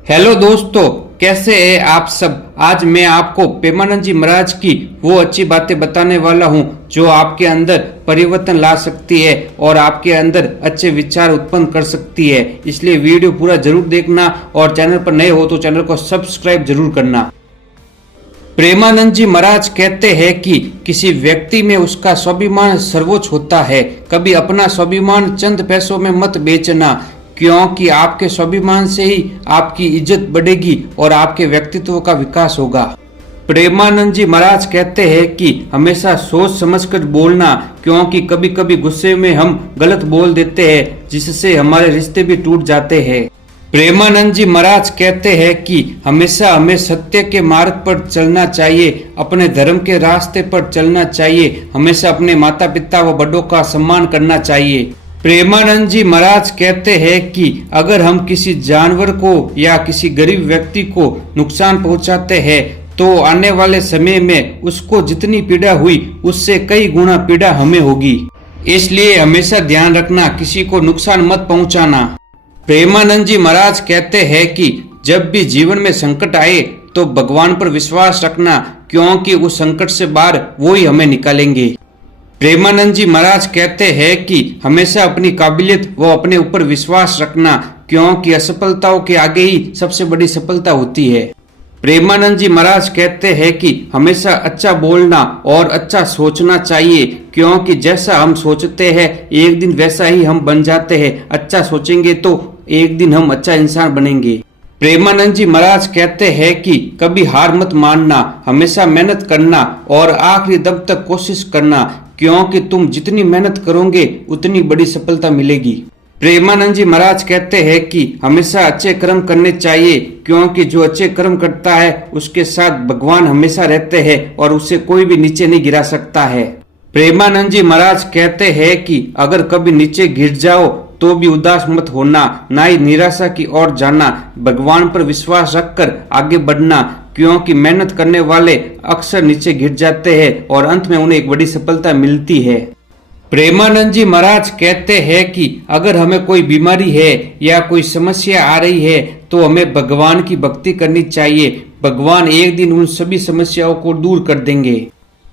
Hello दोस्तों, कैसे हैं आप सब। आज मैं आपको प्रेमानंद जी महाराज की वो अच्छी बातें बताने वाला हूँ जो आपके अंदर परिवर्तन ला सकती है और आपके अंदर अच्छे विचार उत्पन्न कर सकती है। इसलिए वीडियो पूरा जरूर देखना और चैनल पर नए हो तो चैनल को सब्सक्राइब जरूर करना। प्रेमानंद जी महाराज कहते हैं कि किसी व्यक्ति में उसका स्वाभिमान सर्वोच्च होता है। कभी अपना स्वाभिमान चंद पैसों में मत बेचना, क्योंकि आपके स्वाभिमान से ही आपकी इज्जत बढ़ेगी और आपके व्यक्तित्व का विकास होगा। प्रेमानंद जी महाराज कहते हैं कि हमेशा सोच समझकर बोलना, क्योंकि कभी कभी गुस्से में हम गलत बोल देते हैं जिससे हमारे रिश्ते भी टूट जाते हैं। प्रेमानंद जी महाराज कहते हैं कि हमेशा हमें सत्य के मार्ग पर चलना चाहिए, अपने धर्म के रास्ते पर चलना चाहिए, हमेशा अपने माता पिता व बड़ों का सम्मान करना चाहिए। प्रेमानंद जी महाराज कहते हैं कि अगर हम किसी जानवर को या किसी गरीब व्यक्ति को नुकसान पहुंचाते हैं तो आने वाले समय में उसको जितनी पीड़ा हुई उससे कई गुना पीड़ा हमें होगी। इसलिए हमेशा ध्यान रखना, किसी को नुकसान मत पहुंचाना। प्रेमानंद जी महाराज कहते हैं कि जब भी जीवन में संकट आए तो भगवान पर विश्वास रखना, क्योंकि उस संकट से बाहर वो ही हमें निकालेंगे। प्रेमानंद जी महाराज कहते हैं कि हमेशा अपनी काबिलियत व अपने ऊपर विश्वास रखना, क्योंकि असफलताओं के आगे ही सबसे बड़ी सफलता होती है। प्रेमानंद जी महाराज कहते हैं कि हमेशा अच्छा बोलना और अच्छा सोचना चाहिए, क्योंकि जैसा हम सोचते हैं एक दिन वैसा ही हम बन जाते हैं। अच्छा सोचेंगे तो एक दिन हम अच्छा इंसान बनेंगे। प्रेमानंद जी महाराज कहते हैं कि कभी हार मत मानना, हमेशा मेहनत करना और आखिरी दम तक कोशिश करना, क्योंकि तुम जितनी मेहनत करोगे उतनी बड़ी सफलता मिलेगी। प्रेमानंद जी महाराज कहते हैं कि हमेशा अच्छे कर्म करने चाहिए, क्योंकि जो अच्छे कर्म करता है उसके साथ भगवान हमेशा रहते हैं और उसे कोई भी नीचे नहीं गिरा सकता है। प्रेमानंद जी महाराज कहते हैं कि अगर कभी नीचे गिर जाओ तो भी उदास मत होना, ना ही निराशा की ओर जाना, भगवान पर विश्वास रखकर आगे बढ़ना, क्योंकि मेहनत करने वाले अक्सर नीचे गिर जाते हैं और अंत में उन्हें एक बड़ी सफलता मिलती है। प्रेमानंद जी महाराज कहते हैं कि अगर हमें कोई बीमारी है या कोई समस्या आ रही है तो हमें भगवान की भक्ति करनी चाहिए, भगवान एक दिन उन सभी समस्याओं को दूर कर देंगे।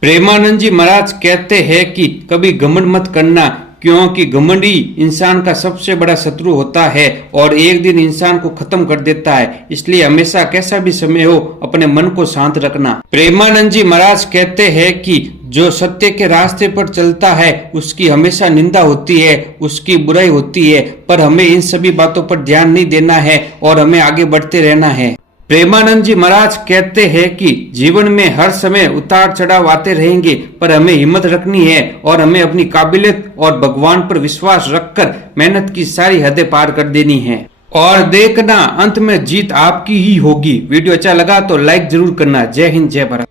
प्रेमानंद जी महाराज कहते हैं कि कभी घमंड मत करना, क्योंकि घमंड ही इंसान का सबसे बड़ा शत्रु होता है और एक दिन इंसान को खत्म कर देता है। इसलिए हमेशा कैसा भी समय हो अपने मन को शांत रखना। प्रेमानंद जी महाराज कहते हैं कि जो सत्य के रास्ते पर चलता है उसकी हमेशा निंदा होती है, उसकी बुराई होती है, पर हमें इन सभी बातों पर ध्यान नहीं देना है और हमें आगे बढ़ते रहना है। प्रेमानंद जी महाराज कहते हैं कि जीवन में हर समय उतार चढ़ाव आते रहेंगे, पर हमें हिम्मत रखनी है और हमें अपनी काबिलियत और भगवान पर विश्वास रखकर मेहनत की सारी हदें पार कर देनी है और देखना अंत में जीत आपकी ही होगी। वीडियो अच्छा लगा तो लाइक जरूर करना। जय हिंद, जय भारत।